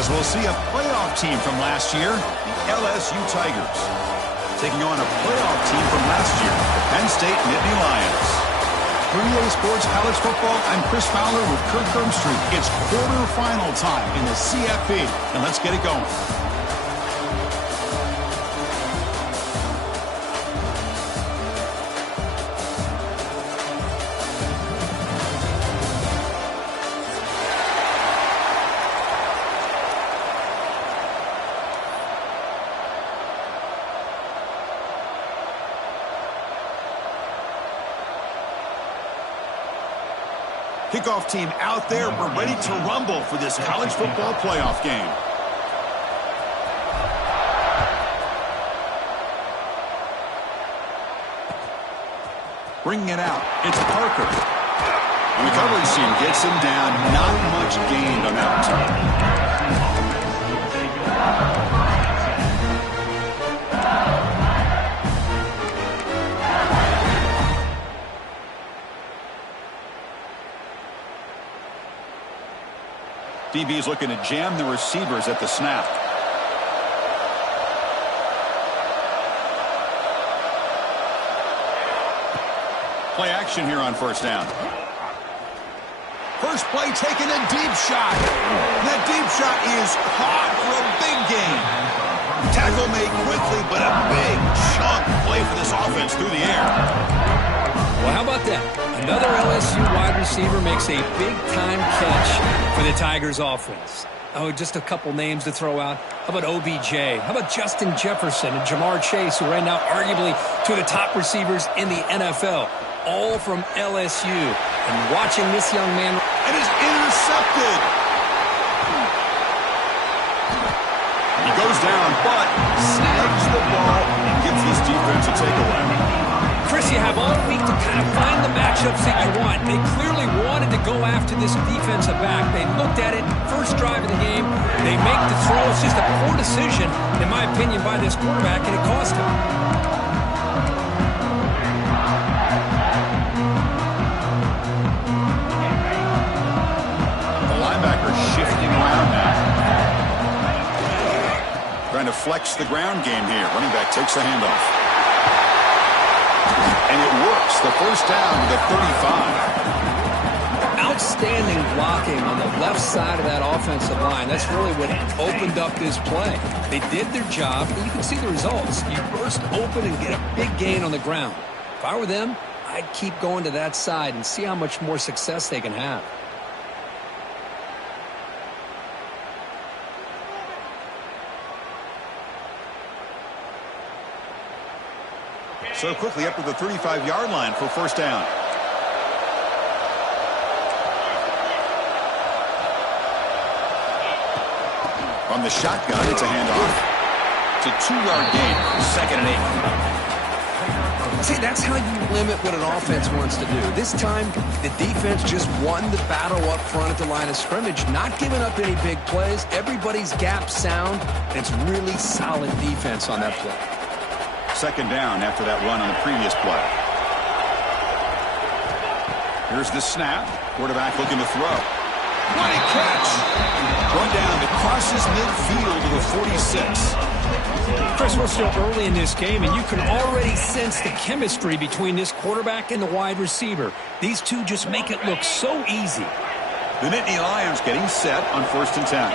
As we'll see a playoff team from last year, the LSU Tigers, taking on a playoff team from last year, the Penn State Nittany Lions. For EA Sports College Football, I'm Chris Fowler with Kirk Herbstreit. It's quarterfinal time in the CFP, and let's get it going. Kickoff team out there. We're ready to rumble for this college football playoff game. Bringing it out. It's Parker. And the coverage team gets him down. Not much gained on that return. DB's looking to jam the receivers at the snap. Play action here on first down. First play taking a deep shot. That deep shot is caught for a big gain. Tackle made quickly, but a big chunk play for this offense through the air. Well, how about that? Another LSU wide receiver makes a big-time catch for the Tigers offense. Oh, just a couple names to throw out. How about OBJ? How about Justin Jefferson and Jamar Chase, who right now arguably two of the top receivers in the NFL, all from LSU. And watching this young man... It is intercepted. He goes down, but snags the ball and gives this defense a takeaway. Chris, you have all week to kind of find the matchups that you want. They clearly wanted to go after this defensive back. They looked at it, first drive of the game. They make the throw. It's just a poor decision, in my opinion, by this quarterback, and it cost him. The linebacker shifting around now. Trying to flex the ground game here. Running back takes the handoff. And it works. The first down to the 35. Outstanding blocking on the left side of that offensive line. That's really what opened up this play. They did their job, and you can see the results. You burst open and get a big gain on the ground. If I were them, I'd keep going to that side and see how much more success they can have. So quickly up to the 35-yard line for first down. From the shotgun, it's a handoff. It's a 2-yard gain, 2nd and 8. See, that's how you limit what an offense wants to do. This time, the defense just won the battle up front at the line of scrimmage, not giving up any big plays. Everybody's gap sound, and it's really solid defense on that play. 2nd down after that run on the previous play. Here's the snap. Quarterback looking to throw. What a catch! Run down that crosses midfield to the 46. Chris, we're still early in this game, and you can already sense the chemistry between this quarterback and the wide receiver. These two just make it look so easy. The Nittany Lions getting set on 1st and 10.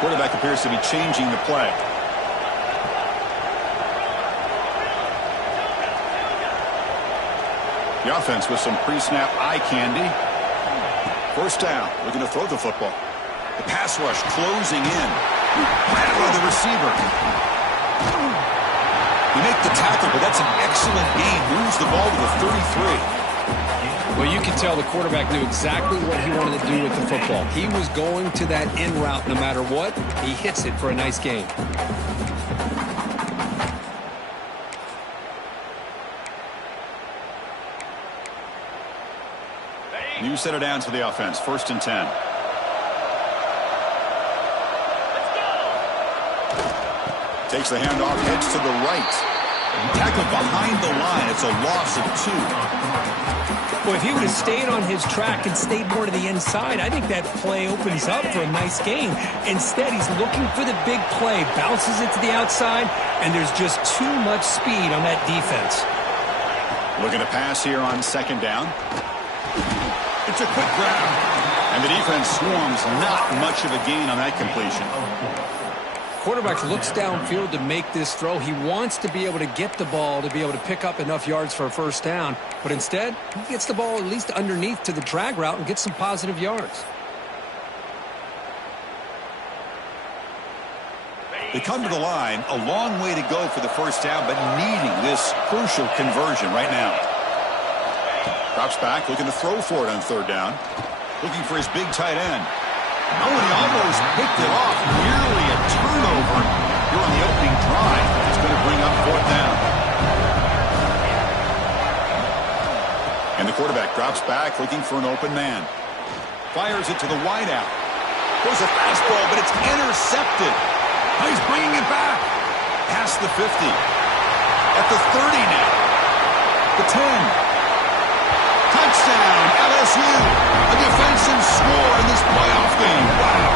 Quarterback appears to be changing the play. The offense with some pre-snap eye candy. First down, looking to throw the football. The pass rush closing in. Planted by the receiver. He make the tackle, but that's an excellent gain. Moves the ball to the 33. Well, you can tell the quarterback knew exactly what he wanted to do with the football. He was going to that in route no matter what. He hits it for a nice gain. New set of downs for the offense. 1st and 10. Takes the handoff, heads to the right. Tackled behind the line. It's a loss of 2. Well, if he would have stayed on his track and stayed more to the inside, I think that play opens up for a nice gain. Instead, he's looking for the big play, bounces it to the outside, and there's just too much speed on that defense. Looking to pass here on 2nd down. It's a quick grab. And the defense swarms. Not much of a gain on that completion. Quarterback looks downfield to make this throw. He wants to be able to get the ball to be able to pick up enough yards for a first down. But instead, he gets the ball at least underneath to the drag route and gets some positive yards. They come to the line. A long way to go for the first down, but needing this crucial conversion right now. Drops back, looking to throw for it on 3rd down. Looking for his big tight end. Oh, and he almost picked it off. Nearly a turnover here on the opening drive. It's going to bring up 4th down. And the quarterback drops back, looking for an open man. Fires it to the wideout. Goes a fastball, but it's intercepted. He's bringing it back. Past the 50. At the 30 now. The 10. Touchdown, LSU. A defensive score in this playoff game. Wow.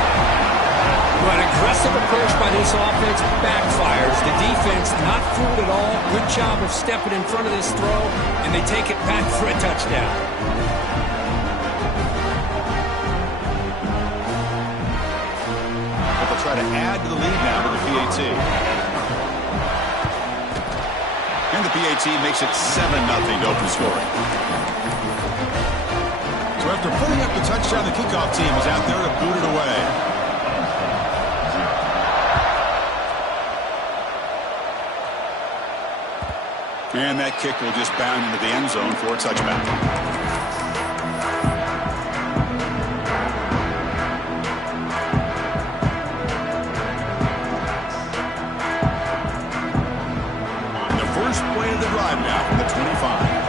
Well, an aggressive approach by this offense backfires. The defense not fooled at all. Good job of stepping in front of this throw, and they take it back for a touchdown. But they'll try to add to the lead now with the PAT. And the PAT makes it 7-0 to open scoring. So after putting up the touchdown, the kickoff team is out there to boot it away. And that kick will just bound into the end zone for a touchback. The first play of the drive now from the 25.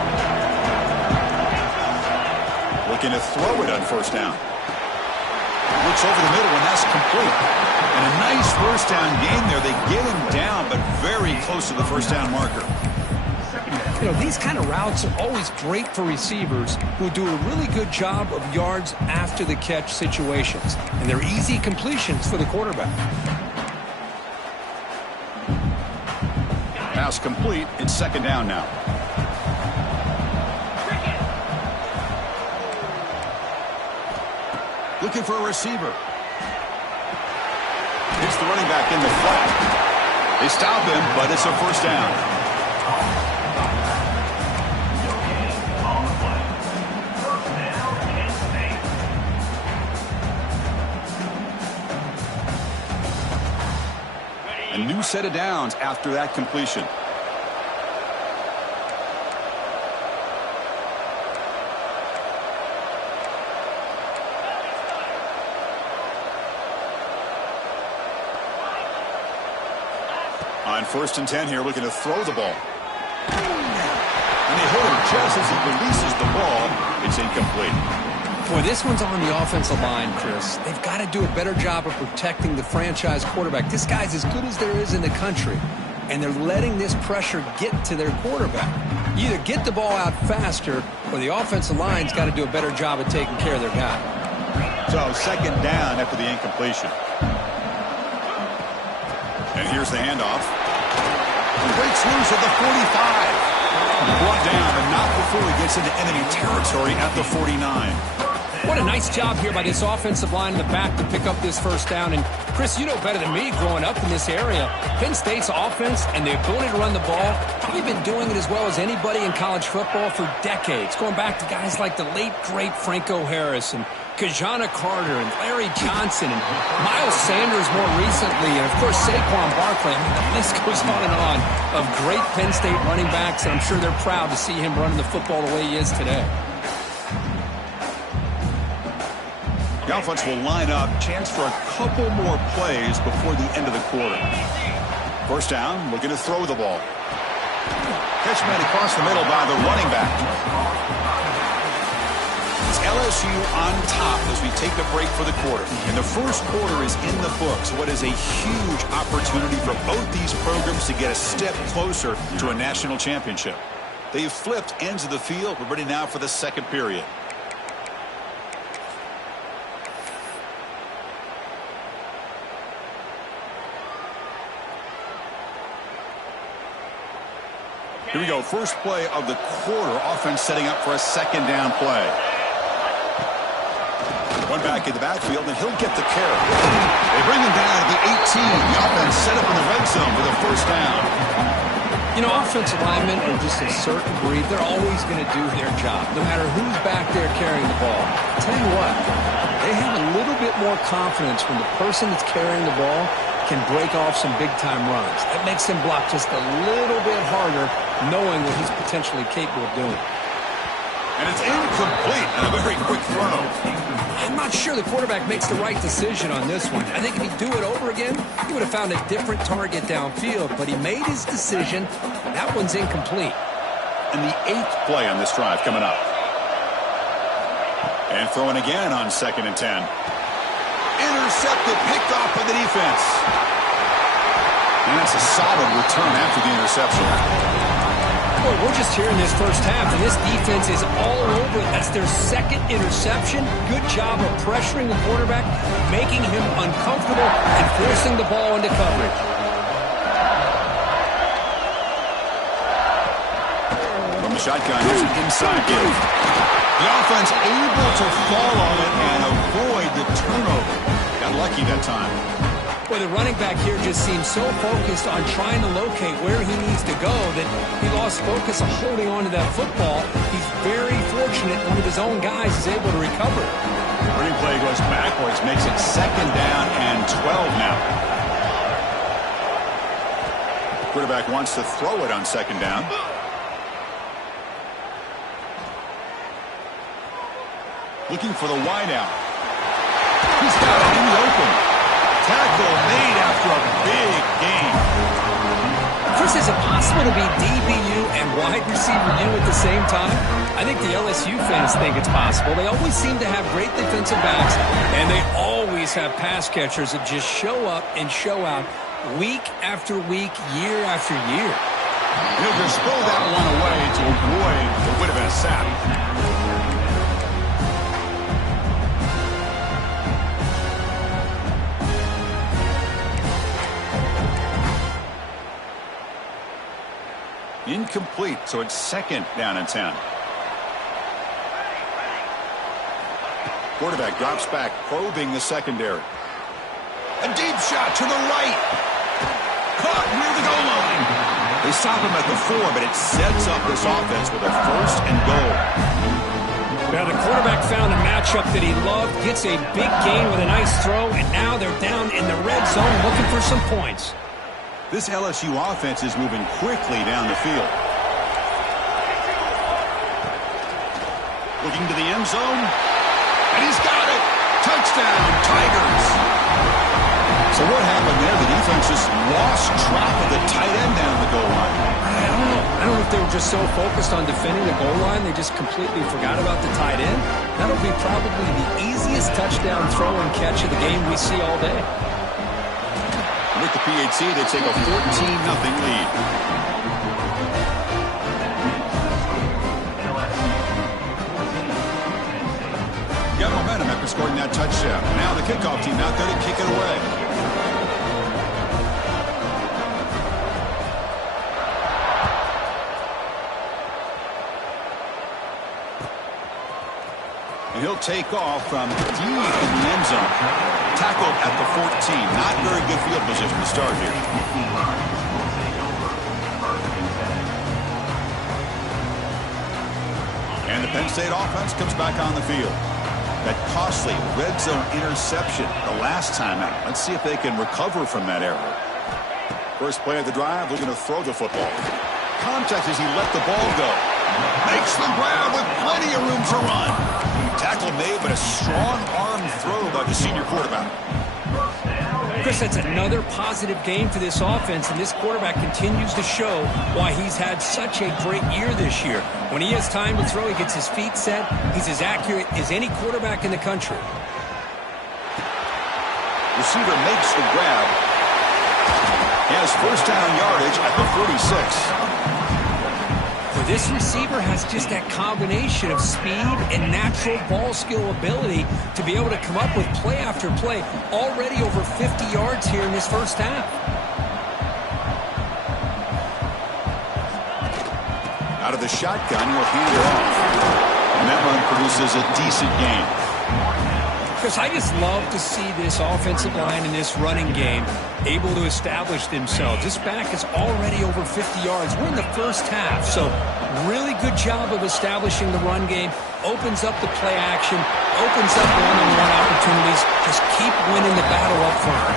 Looking to throw it on 1st down. Looks over the middle, and that's complete. And a nice first down gain there. They get him down, but very close to the first down marker. You know, these kind of routes are always great for receivers who do a really good job of yards after the catch situations. And they're easy completions for the quarterback. Pass complete. It's 2nd down now. Looking for a receiver. It's the running back in the flat. They stop him, but it's a first down. A new set of downs after that completion. On 1st and 10 here, looking to throw the ball. And they hit him just as he releases the ball. It's incomplete. Boy, this one's on the offensive line, Chris. They've got to do a better job of protecting the franchise quarterback. This guy's as good as there is in the country, and they're letting this pressure get to their quarterback. You either get the ball out faster, or the offensive line's got to do a better job of taking care of their guy. So 2nd down after the incompletion. And here's the handoff. He breaks loose at the 45. Brought down, but not before he gets into enemy territory at the 49. What a nice job here by this offensive line in the back to pick up this first down. And, Chris, you know better than me growing up in this area, Penn State's offense and the ability to run the ball, probably been doing it as well as anybody in college football for decades, going back to guys like the late, great Franco Harris and Kajana Carter and Larry Johnson and Miles Sanders more recently, and, of course, Saquon Barkley. I mean, the list goes on of great Penn State running backs, and I'm sure they're proud to see him running the football the way he is today. The offense will line up. Chance for a couple more plays before the end of the quarter. First down, looking to throw the ball. Catch made across the middle by the running back. It's LSU on top as we take a break for the quarter. And the first quarter is in the books. What is a huge opportunity for both these programs to get a step closer to a national championship. They've flipped ends of the field. We're ready now for the second period. Here we go. First play of the quarter. Offense setting up for a second down play. One back in the backfield, and he'll get the carry. They bring him down at the 18. The offense set up in the red zone for the first down. You know, offensive linemen are just a certain breed. They're always going to do their job, no matter who's back there carrying the ball. I'll tell you what, they have a little bit more confidence when the person that's carrying the ball can break off some big-time runs. That makes them block just a little bit harder, knowing what he's potentially capable of doing. And it's incomplete and a very quick throw. I'm not sure the quarterback makes the right decision on this one. I think if he'd do it over again, he would have found a different target downfield, but he made his decision. That one's incomplete. And the 8th play on this drive coming up. And throwing again on 2nd and 10. Intercepted, picked off by the defense. And that's a solid return after the interception. Well, we're just here in this first half, and this defense is all over it. That's their second interception. Good job of pressuring the quarterback, making him uncomfortable, and forcing the ball into coverage. From the shotgun, here's an inside give. The offense able to fall on it and avoid the turnover. Got lucky that time. Well, the running back here just seems so focused on trying to locate where he needs to go that he lost focus of holding on to that football. He's very fortunate one of his own guys is able to recover. Running play goes backwards, makes it 2nd down and 12 now. Quarterback wants to throw it on 2nd down. Looking for the wideout. He's got it in the open. Tackle made after a big gain. Chris, is it possible to be DBU and wide receiver U at the same time? I think the LSU fans think it's possible. They always seem to have great defensive backs, and they always have pass catchers that just show up and show out week after week, year after year. He'll just throw that one away to avoid what would have been a sack. Incomplete, so it's 2nd down and 10. Quarterback drops back, probing the secondary. A deep shot to the right. Caught near the goal line. They stop him at the 4, but it sets up this offense with a 1st and goal. Now the quarterback found a matchup that he loved, gets a big gain with a nice throw, and now they're down in the red zone looking for some points. This LSU offense is moving quickly down the field. Looking to the end zone. And he's got it. Touchdown, Tigers. So what happened there? The defense just lost track of the tight end down the goal line. I don't know if they were just so focused on defending the goal line, they just completely forgot about the tight end. That'll be probably the easiest touchdown throw and catch of the game we see all day. With the PAT, they take a 14-0 lead. Got momentum after scoring that touchdown. Now the kickoff team out there to kick it away. And he'll take off from deep in the end zone. Tackled at the 14. Not very good field position to start here. And the Penn State offense comes back on the field. That costly red zone interception the last time out. Let's see if they can recover from that error. First play of the drive, they're going to throw the football. Contact as he let the ball go. Makes the grab with plenty of room to run. Tackle made, but a strong arm throw by the senior quarterback. Chris, that's another positive game for this offense, and this quarterback continues to show why he's had such a great year this year. When he has time to throw, he gets his feet set. He's as accurate as any quarterback in the country. Receiver makes the grab. He has first down yardage at the 46. This receiver has just that combination of speed and natural ball skill ability to be able to come up with play after play. Already over 50 yards here in this first half. Out of the shotgun, he'll hand it off. And that run produces a decent gain. Chris, I just love to see this offensive line in this running game able to establish themselves. This back is already over 50 yards. We're in the first half, so really good job of establishing the run game. Opens up the play action, opens up one-on-one opportunities. Just keep winning the battle up front.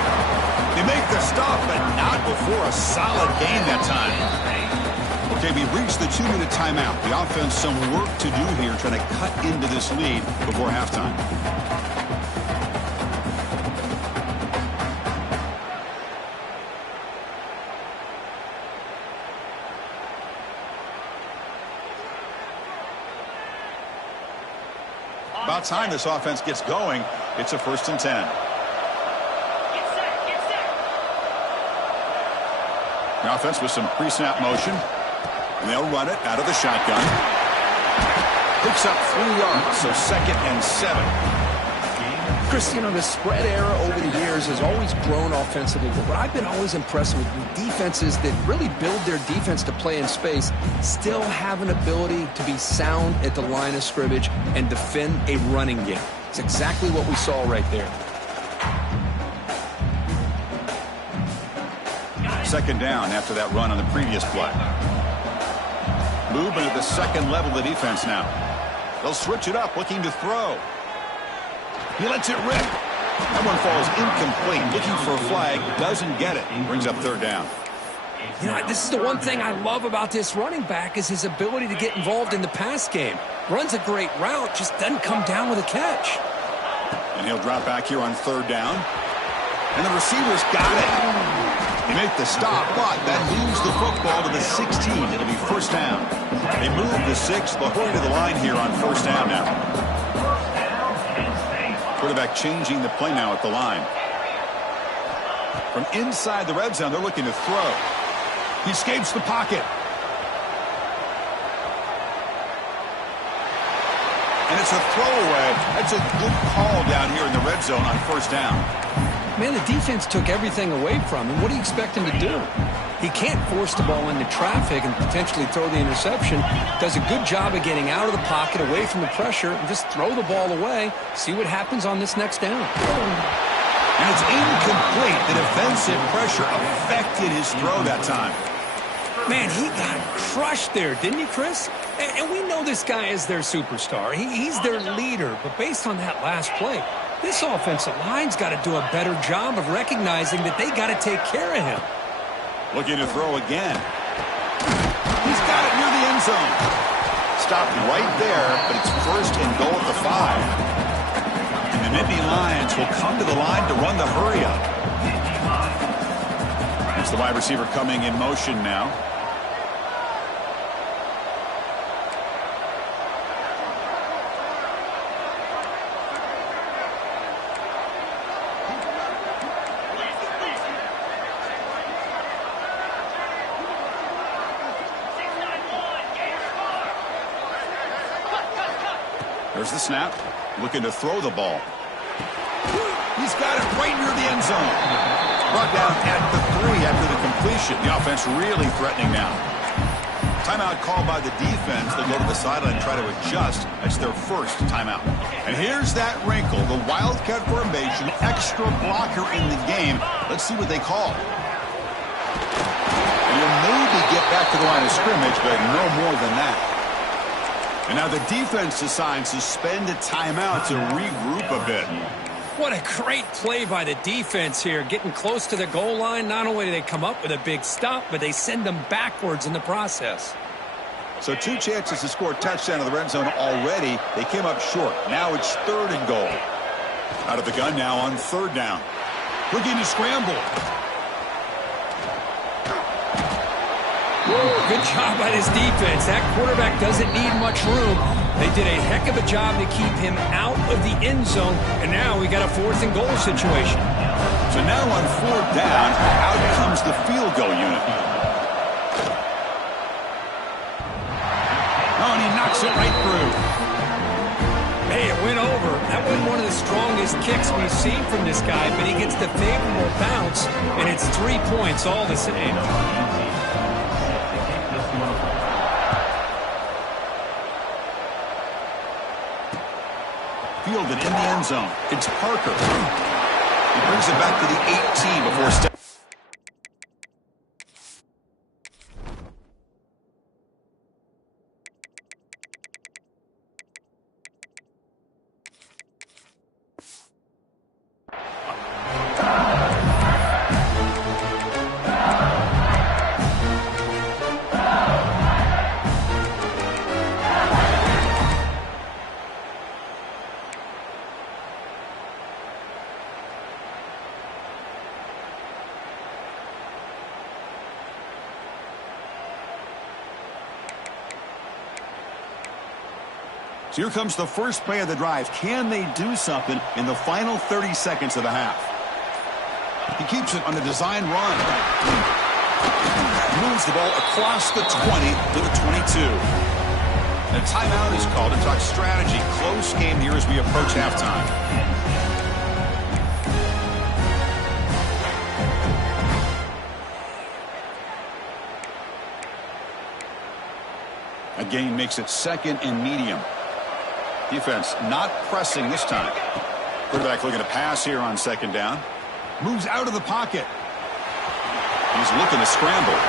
They make the stop, but not before a solid gain that time. Okay, we reached the 2-minute timeout. The offense some work to do here trying to cut into this lead before halftime. About time this offense gets going. It's a 1st and 10. The offense with some pre-snap motion. And they'll run it out of the shotgun. Picks up 3 yards, so 2nd and 7. Chris, you know, the spread era over the years has always grown offensively, but what I've been always impressed with defenses that really build their defense to play in space still have an ability to be sound at the line of scrimmage and defend a running game. It's exactly what we saw right there. 2nd down after that run on the previous play. Movement at the 2nd level of the defense now. They'll switch it up, looking to throw. He lets it rip. That one falls incomplete. Looking for a flag, doesn't get it. Brings up 3rd down. You know, this is the one thing I love about this running back is his ability to get involved in the pass game. Runs a great route, just doesn't come down with a catch. And he'll drop back here on 3rd down. And the receiver's got it. They make the stop, but that moves the football to the 16. It'll be 1st down. They move the 6. They'll hurry to the line here on 1st down now. Quarterback changing the play now at the line. From inside the red zone, they're looking to throw. He escapes the pocket. And it's a throwaway. That's a good call down here in the red zone on 1st down. Man, the defense took everything away from him. What do you expect him to do? He can't force the ball into traffic and potentially throw the interception. Does a good job of getting out of the pocket, away from the pressure, and just throw the ball away. See what happens on this next down. And it's incomplete. The defensive pressure affected his throw that time. Man, he got crushed there, didn't he, Chris? And we know this guy is their superstar. He's their leader. But based on that last play, this offensive line's got to do a better job of recognizing that they got to take care of him. Looking to throw again. He's got it near the end zone. Stopped right there, but it's 1st and goal at the 5. And the Nittany Lions will come to the line to run the hurry up. It's the wide receiver coming in motion now. There's the snap. Looking to throw the ball. He's got it right near the end zone. Brought down at the 3 after the completion. The offense really threatening now. Timeout called by the defense. They'll go to the sideline and try to adjust. That's their 1st timeout. And here's that wrinkle. The Wildcat formation, extra blocker in the game. Let's see what they call. And you'll maybe get back to the line of scrimmage, but no more than that. And now the defense decides to spend a timeout to regroup a bit. What a great play by the defense here. Getting close to the goal line, not only do they come up with a big stop, but they send them backwards in the process. So 2 chances to score a touchdown in the red zone already. They came up short. Now it's 3rd and goal. Out of the gun now on 3rd down. Looking to scramble. Good job by this defense. That quarterback doesn't need much room. They did a heck of a job to keep him out of the end zone, and now we got a 4th and goal situation. So now on 4th down, out comes the field goal unit. Oh, and he knocks it right through. Hey, it went over. That wasn't one of the strongest kicks we've seen from this guy, but he gets the favorable bounce, and it's 3 points all the same. Fielded in the end zone. It's Parker. He brings it back to the 18 before stepping. Here comes the first play of the drive. Can they do something in the final 30 seconds of the half? He keeps it on a design run. Moves the ball across the 20 to the 22. And a timeout is called to talk strategy. Close game here as we approach halftime. A gain makes it 2nd and medium. Defense not pressing this time. Quarterback looking to pass here on 2nd down. Moves out of the pocket. He's looking to scramble.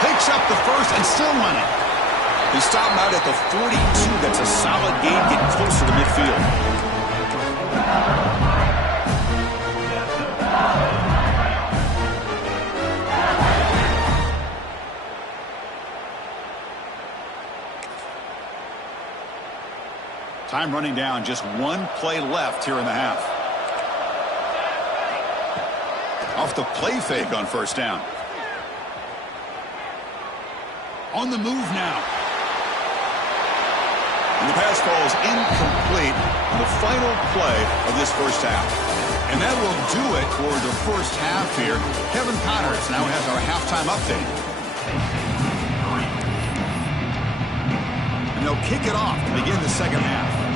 Picks up the first and still running. They stop him out at the 42. That's a solid gain, getting closer to midfield. Time running down, just 1 play left here in the half. Off the play fake on 1st down. On the move now. And the pass falls incomplete on the final play of this 1st half. And that will do it for the 1st half here. Kevin Connors now has our halftime update. And they'll kick it off to begin the 2nd half.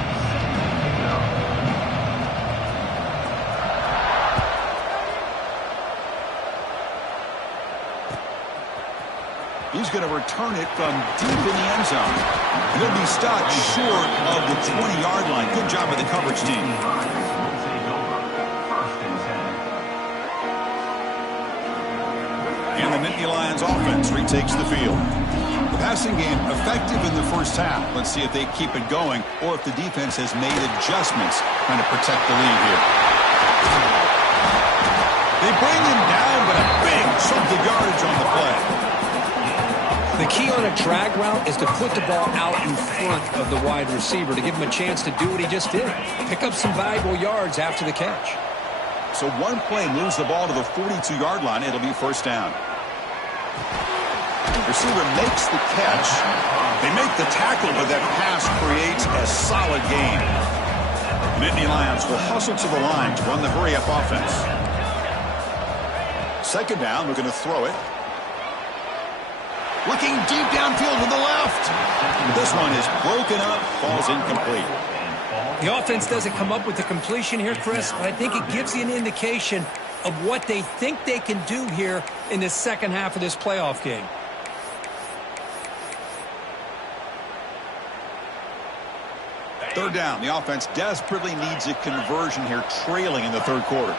He's going to return it from deep in the end zone. And he'll be stopped short of the 20-yard line. Good job by the coverage team. And the Nittany Lions offense retakes the field. The passing game effective in the 1st half. Let's see if they keep it going or if the defense has made adjustments trying to protect the lead here. They bring him down, but a big chunk of yardage on the play. The key on a drag route is to put the ball out in front of the wide receiver to give him a chance to do what he just did. Pick up some valuable yards after the catch. So 1 play moves the ball to the 42-yard line. It'll be 1st down. Receiver makes the catch. They make the tackle, but that pass creates a solid gain. The Nittany Lions will hustle to the line to run the hurry-up offense. 2nd down, we're going to throw it. Looking deep downfield to the left. This one is broken up, falls incomplete. The offense doesn't come up with the completion here, Chris, but I think it gives you an indication of what they think they can do here in the 2nd half of this playoff game. Third down. The offense desperately needs a conversion here, trailing in the 3rd quarter.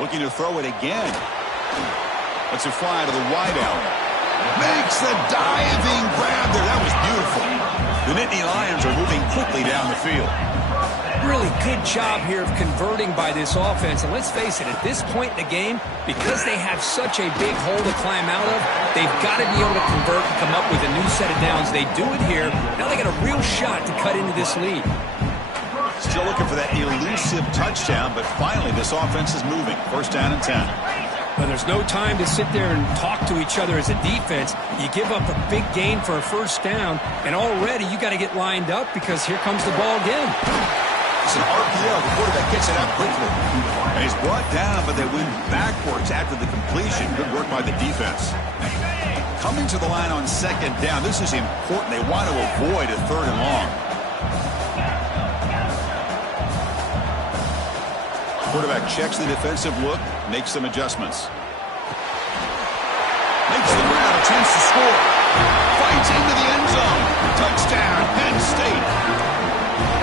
Looking to throw it again. Lets it fly to the wideout. Makes the diving grab there. That was beautiful. The Nittany Lions are moving quickly down the field. Really good job here of converting by this offense. And let's face it, at this point in the game, because they have such a big hole to climb out of, they've got to be able to convert and come up with a new set of downs. They do it here. Now they got a real shot to cut into this lead. Still looking for that elusive touchdown, but finally this offense is moving. First down and 10. Well, there's no time to sit there and talk to each other as a defense. You give up a big gain for a first down, and already you got to get lined up because here comes the ball again. It's an RPO. The quarterback gets it out quickly. And he's brought down, but they went backwards after the completion. Good work by the defense. Coming to the line on second down. This is important. They want to avoid a third and long. Quarterback checks the defensive look, makes some adjustments. Makes the grab, a chance to score. Fights into the end zone. Touchdown, Penn State.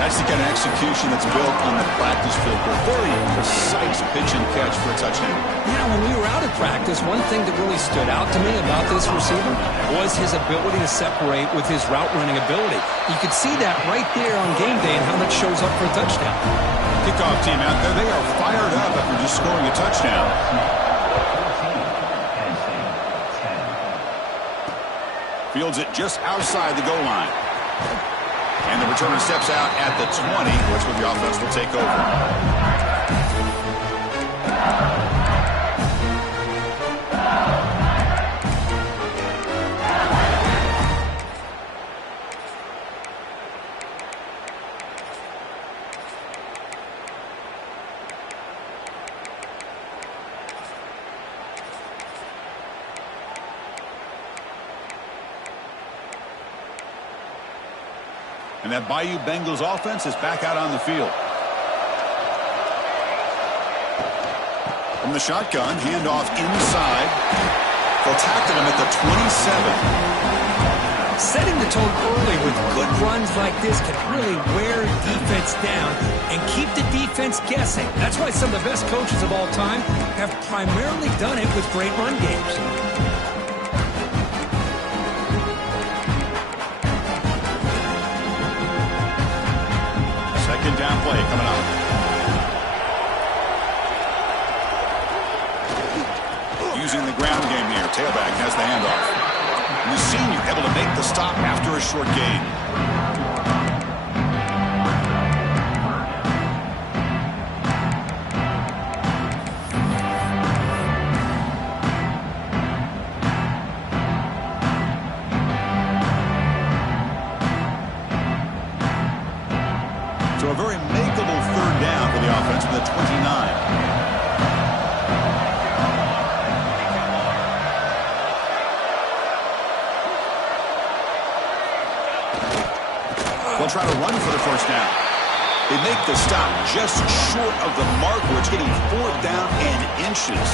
That's the kind of execution that's built on the practice field. A very precise pitch and catch for a touchdown. Yeah, when we were out at practice, one thing that really stood out to me about this receiver was his ability to separate with his route running ability. You could see that right there on game day and how that shows up for a touchdown. Kickoff team out there, they are fired up after just scoring a touchdown. Fields it just outside the goal line. And the returner steps out at the 20. That's where the offense will take over. And that Bayou Bengals offense is back out on the field. From the shotgun, handoff inside. They'll tackle him at the 27. Setting the tone early with good runs like this can really wear defense down and keep the defense guessing. That's why some of the best coaches of all time have primarily done it with great run games. Second down play coming up. Using the ground game here. Tailback has the handoff. And the senior able to make the stop after a short gain. So a very makeable third down for the offense with a 29. They'll try to run for the first down. They make the stop just short of the mark where it's getting 4th down and inches.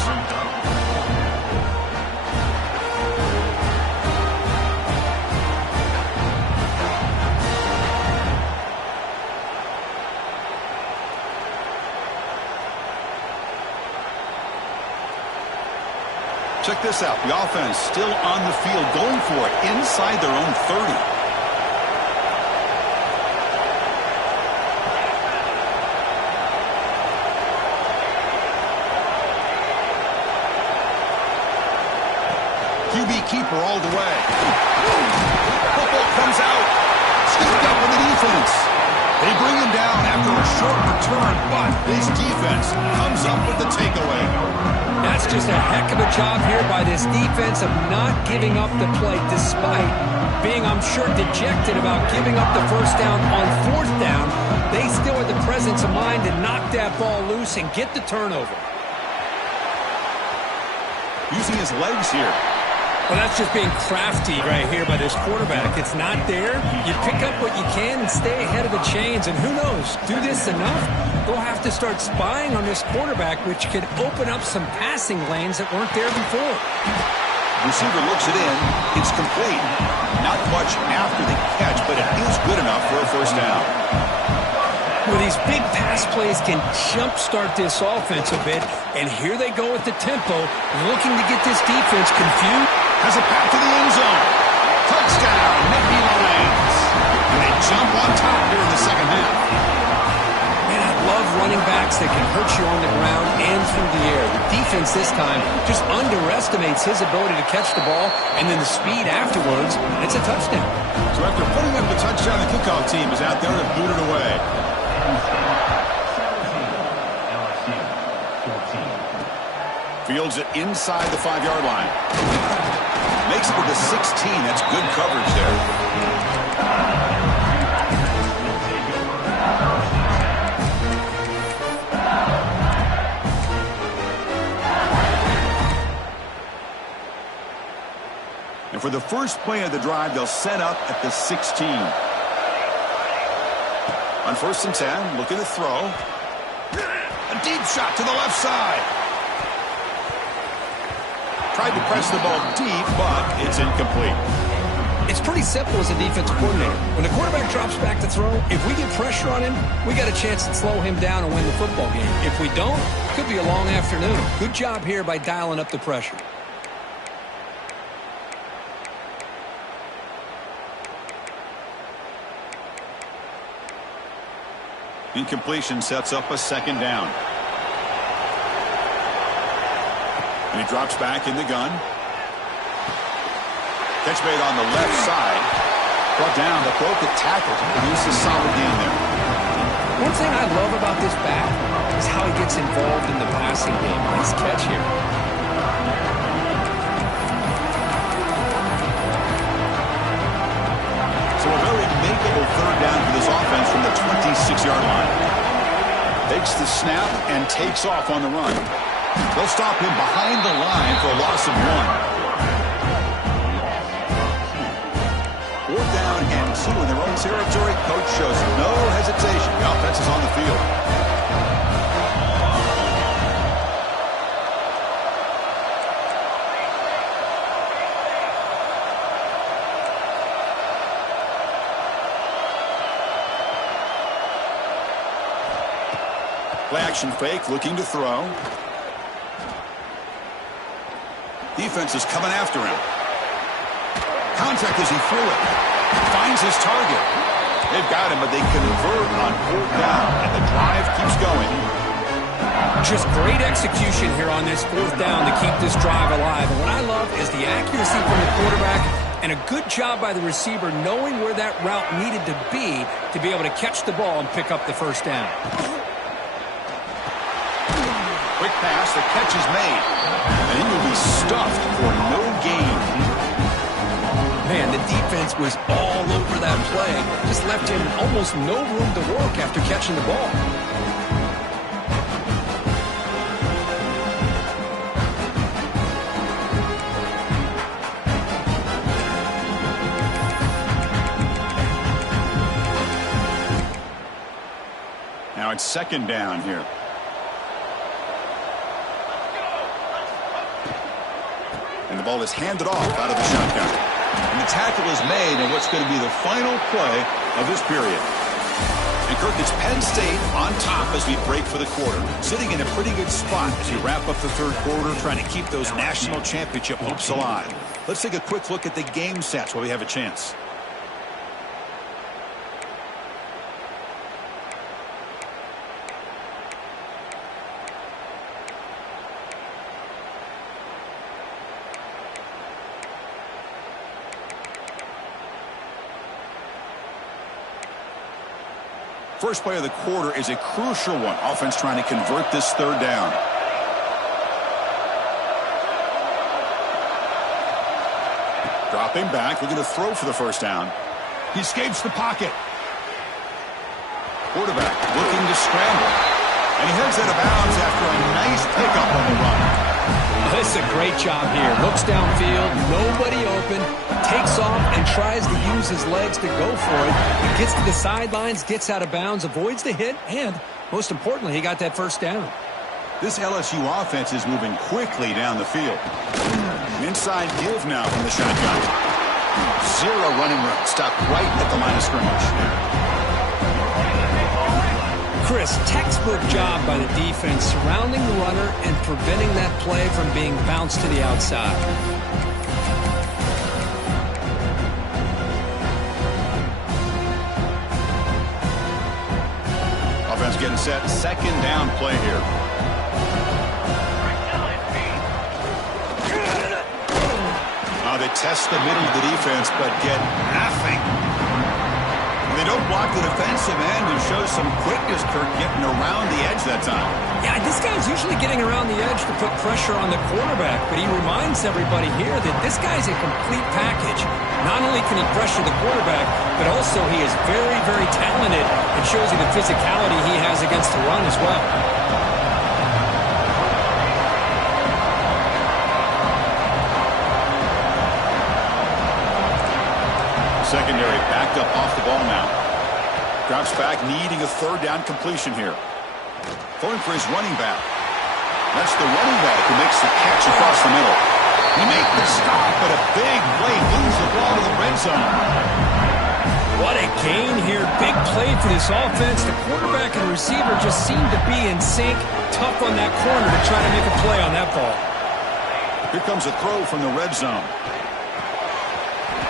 Check this out. The offense still on the field, going for it inside their own 30. QB keeper all the way. Football comes out. Scooped up in the defense. They bring him down after a short return, but this defense comes up with the takeaway. That's just a heck of a job here by this defense of not giving up the play despite being, I'm sure, dejected about giving up the first down on 4th down. They still had the presence of mind to knock that ball loose and get the turnover. Using his legs here. Well, that's just being crafty right here by this quarterback. It's not there. You pick up what you can and stay ahead of the chains. And who knows, do this enough, they'll have to start spying on this quarterback, which could open up some passing lanes that weren't there before. Receiver looks it in. It's complete. Not much after the catch, but it is good enough for a first down. Well, these big pass plays can jumpstart this offense a bit. And here they go with the tempo, looking to get this defense confused. Has a path to the end zone. Touchdown, Nittany Lions. And they jump on top here in the second half. Man, I love running backs that can hurt you on the ground and through the air. The defense this time just underestimates his ability to catch the ball, and then the speed afterwards, it's a touchdown. So after putting up the touchdown, the kickoff team is out there to boot it away. Fields it inside the 5-yard line. Makes it to the 16. That's good coverage there. And for the first play of the drive, they'll set up at the 16. On 1st and 10, looking to throw. A deep shot to the left side. Tried to press the ball deep, but it's incomplete. It's pretty simple as a defensive coordinator. When the quarterback drops back to throw, if we get pressure on him, we got a chance to slow him down and win the football game. If we don't, it could be a long afternoon. Good job here by dialing up the pressure. Incompletion sets up a 2nd down. And he drops back in the gun. Catch made on the left side. Brought down, but broke the tackle to produce a solid gain there. One thing I love about this back is how he gets involved in the passing game. Nice catch here. So a very makeable 3rd down for this offense from the 26-yard line. Takes the snap and takes off on the run. They'll stop him behind the line for a loss of 1. 4th down and 2 in their own territory. Coach shows no hesitation. The offense is on the field. Play action fake, looking to throw. Defense is coming after him. Contact as he threw it. Finds his target. They've got him, but they convert on 4th down, and the drive keeps going. Just great execution here on this 4th down to keep this drive alive. And what I love is the accuracy from the quarterback and a good job by the receiver knowing where that route needed to be able to catch the ball and pick up the 1st down. Quick pass, the catch is made. And he will be stuffed for no gain. Man, the defense was all over that play. Just left him almost no room to work after catching the ball. Now it's 2nd down here. And the ball is handed off out of the shotgun. And the tackle is made in what's going to be the final play of this period. And Kirk, it's Penn State on top as we break for the quarter. Sitting in a pretty good spot as you wrap up the 3rd quarter, trying to keep those national championship hopes alive. Let's take a quick look at the game stats while we have a chance. First play of the quarter is a crucial one. Offense trying to convert this 3rd down. Dropping back, looking to throw for the 1st down. He escapes the pocket. Quarterback looking to scramble. And he heads out of bounds after a nice pickup on the run. This is a great job here. Looks downfield, nobody open, takes off and tries to use his legs to go for it. He gets to the sidelines, gets out of bounds, avoids the hit, and most importantly, he got that 1st down. This LSU offense is moving quickly down the field. Inside give now from the shotgun. 0 running room. Stopped right at the line of scrimmage. Chris, textbook job by the defense surrounding the runner and preventing that play from being bounced to the outside. Offense getting set. 2nd down play here. Now they test the middle of the defense, but get nothing. They They don't block the defensive end and show some quickness, Kirk, getting around the edge that time. Yeah, this guy's usually getting around the edge to put pressure on the quarterback, but he reminds everybody here that this guy's a complete package. Not only can he pressure the quarterback, but also he is very, very talented and shows you the physicality he has against the run as well. Secondary backed up off the ball now. Drops back, needing a third down completion here. Throwing for his running back. That's the running back who makes the catch across the middle. He made the stop, but a big play moves the ball to the red zone. What a gain here. Big play for this offense. The quarterback and receiver just seem to be in sync. Tough on that corner to try to make a play on that ball. Here comes a throw from the red zone.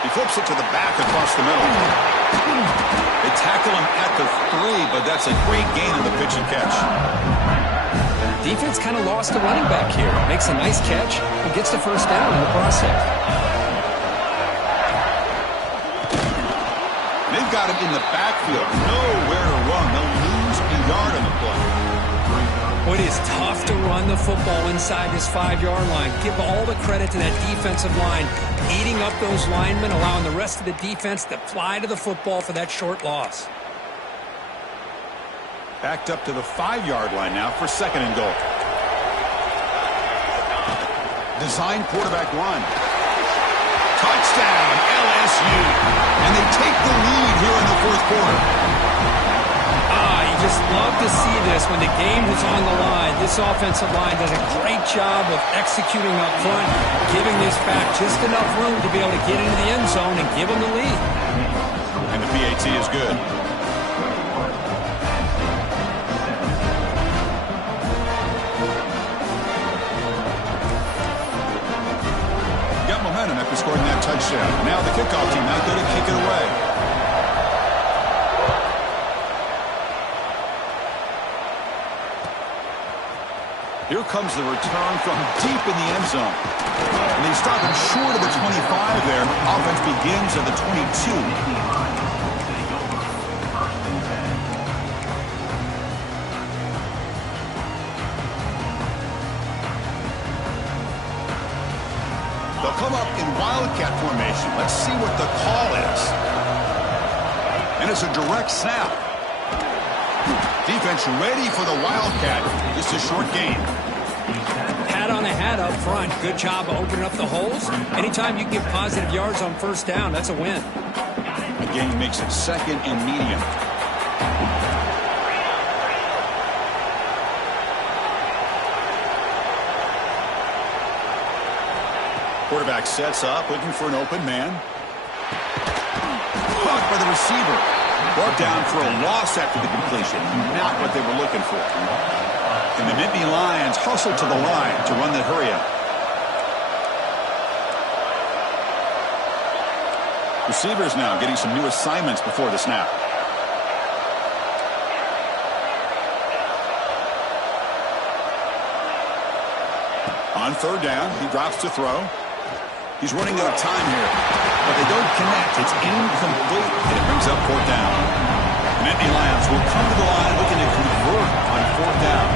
He flips it to the back across the middle. They tackle him at the 3, but that's a great gain on the pitch and catch. Defense kind of lost the running back here. Makes a nice catch and gets the first down in the process. They've got him in the backfield. Nowhere to run. They'll lose a yard on the play. It is tough to run the football inside this 5-yard line. Give all the credit to that defensive line, eating up those linemen, allowing the rest of the defense to fly to the football for that short loss. Backed up to the 5-yard line now for second and goal. Design quarterback run. Touchdown, LSU. And they take the lead here in the fourth quarter. You just love to see this when the game was on the line. This offensive line does a great job of executing up front, giving this back just enough room to be able to get into the end zone and give them the lead. And the PAT is good. Got momentum after scoring that touchdown. Now the kickoff team out there to kick it away. Here comes the return from deep in the end zone. And they stop him short of the 25 there. Offense begins at the 22. They'll come up in Wildcat formation. Let's see what the call is. And it's a direct snap. Defense ready for the Wildcat. Just a short gain. Pat on the hat up front. Good job of opening up the holes. Anytime you can get positive yards on first down, that's a win. Again, makes it second and medium. Quarterback sets up, looking for an open man. Caught by the receiver. Brought down for a loss after the completion. Not what they were looking for. And the Nittany Lions hustle to the line to run the hurry-up. Receivers now getting some new assignments before the snap. On third down, he drops to throw. He's running out of time here, but they don't connect. It's incomplete, and it brings up fourth down. The Nittany Lions will come to the line looking to convert on fourth down.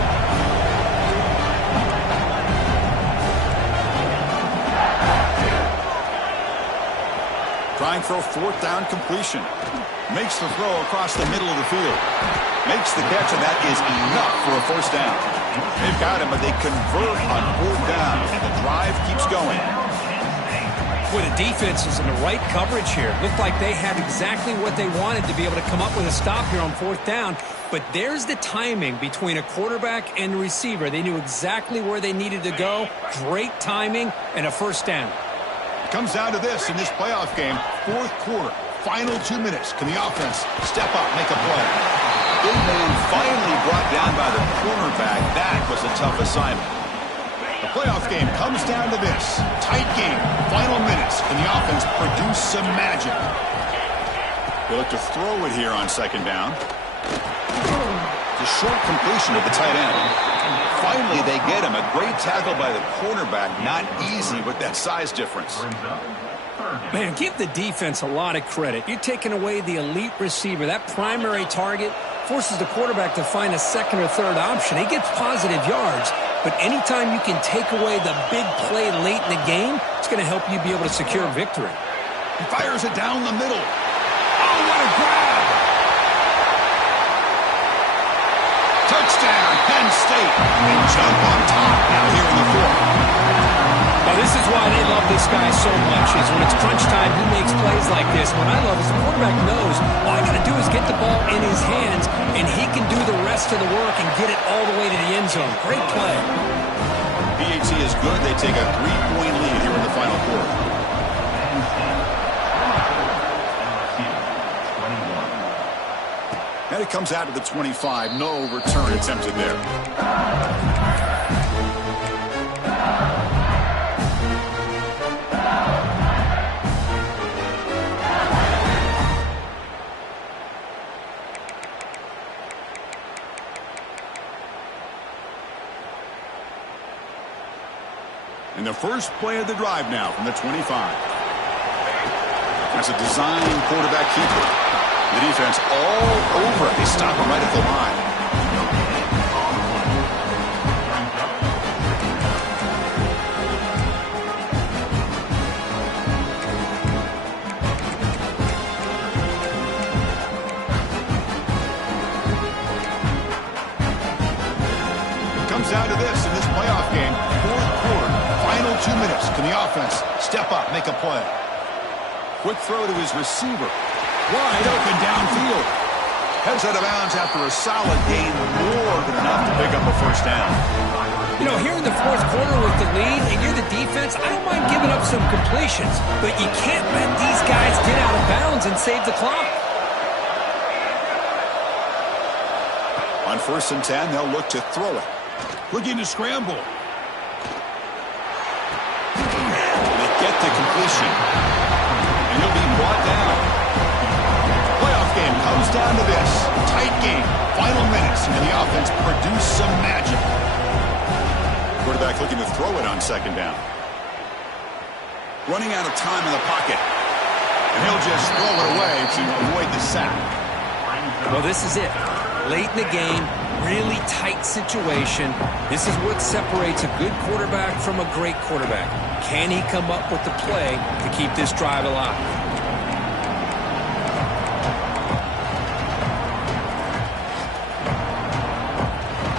Trying for a fourth down completion. Makes the throw across the middle of the field. Makes the catch, and that is enough for a first down. They've got him, but they convert on fourth down, and the drive keeps going. Boy, the defense is in the right coverage here. Looked like they had exactly what they wanted to be able to come up with a stop here on fourth down. But there's the timing between a quarterback and the receiver. They knew exactly where they needed to go. Great timing and a first down. It comes down to this in this playoff game. Fourth quarter, final 2 minutes. Can the offense step up, make a play? Big man finally brought down by the cornerback. That was a tough assignment. The playoff game comes down to this. Tight game, final minutes. Can the offense produce some magic? They look to throw it here on second down. The short completion of the tight end. Finally, they get him. A great tackle by the cornerback. Not easy with that size difference. Man, give the defense a lot of credit. You're taking away the elite receiver. That primary target forces the quarterback to find a second or third option. He gets positive yards, but anytime you can take away the big play late in the game, it's going to help you be able to secure victory. He fires it down the middle. Oh, what a grab! Touchdown, Penn State. And jump on top now here in the fourth. Well, this is why they love this guy so much, is when it's crunch time, he makes plays like this. What I love is the quarterback knows all I got to do is get the ball in his hands, and he can do the rest of the work and get it all the way to the end zone. Great play. PAT is good. They take a 3-point lead here in the final quarter. And it comes out to the 25. No return attempted there. In the first play of the drive now from the 25. That's a design quarterback keeper. The defense all over it. They stop him right at the line. Comes down to this in this playoff game. Fourth quarter, final 2 minutes. Can the offense step up, make a play? Quick throw to his receiver. Wide open downfield. Heads out of bounds after a solid gain, more than enough to pick up a first down. You know, here in the fourth quarter with the lead, and you're the defense, I don't mind giving up some completions, but you can't let these guys get out of bounds and save the clock. On 1st and 10, they'll look to throw it. Looking to scramble. They get the completion. And he'll be brought down. Playoff game comes down to this. Tight game. Final minutes. And the offense produce some magic. Quarterback looking to throw it on 2nd down. Running out of time in the pocket. And he'll just throw it away to avoid the sack. Well, this is it. Late in the game, really tight situation. This is what separates a good quarterback from a great quarterback. Can he come up with the play to keep this drive alive?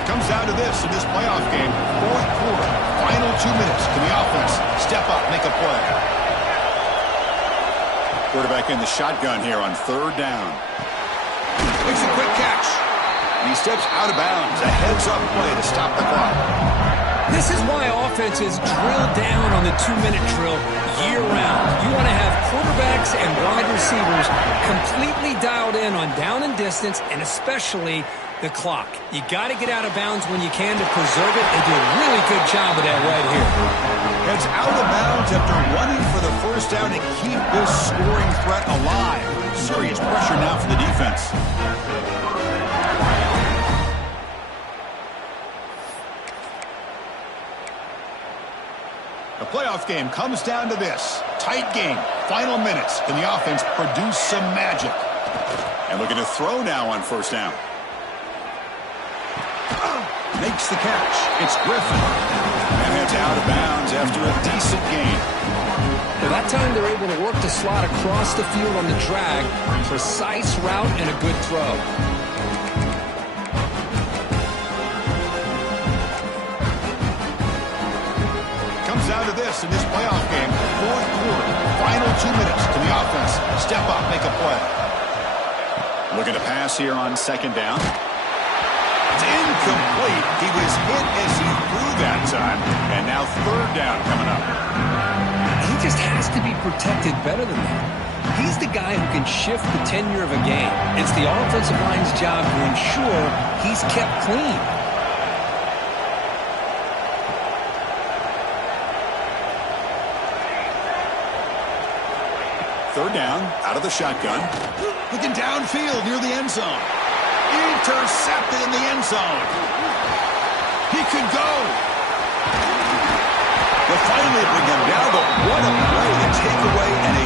Comes down to this in this playoff game. Fourth quarter, final 2 minutes. Can the offense step up, make a play? Quarterback in the shotgun here on 3rd down. Makes a quick catch. And he steps out of bounds. A heads-up play to stop the clock. This is why offenses drill down on the 2-minute drill year-round. You want to have quarterbacks and wide receivers completely dialed in on down and distance, and especially the clock. You got to get out of bounds when you can to preserve it. They do a really good job of that right here. Heads out of bounds after running for the first down to keep this scoring threat alive. Serious pressure now for the defense. The playoff game comes down to this. Tight game. Final minutes. Can the offense produce some magic? And looking to throw now on 1st down. Makes the catch. It's Griffin. And it's out of bounds after a decent gain. Well, that time they're able to work the slot across the field on the drag. Precise route and a good throw. Comes down to this in this playoff game. Fourth quarter. Final 2 minutes. Can the offense step up, make a play? Looking to pass here on 2nd down. It's incomplete. He was hit as he threw that time. And now 3rd down coming up. He just has to be protected better than that. He's the guy who can shift the tenure of a game. It's the offensive line's job to ensure he's kept clean. 3rd down, out of the shotgun. Looking downfield near the end zone. Intercepted in the end zone. He could go. They'll finally bring him down, but what a play to take away an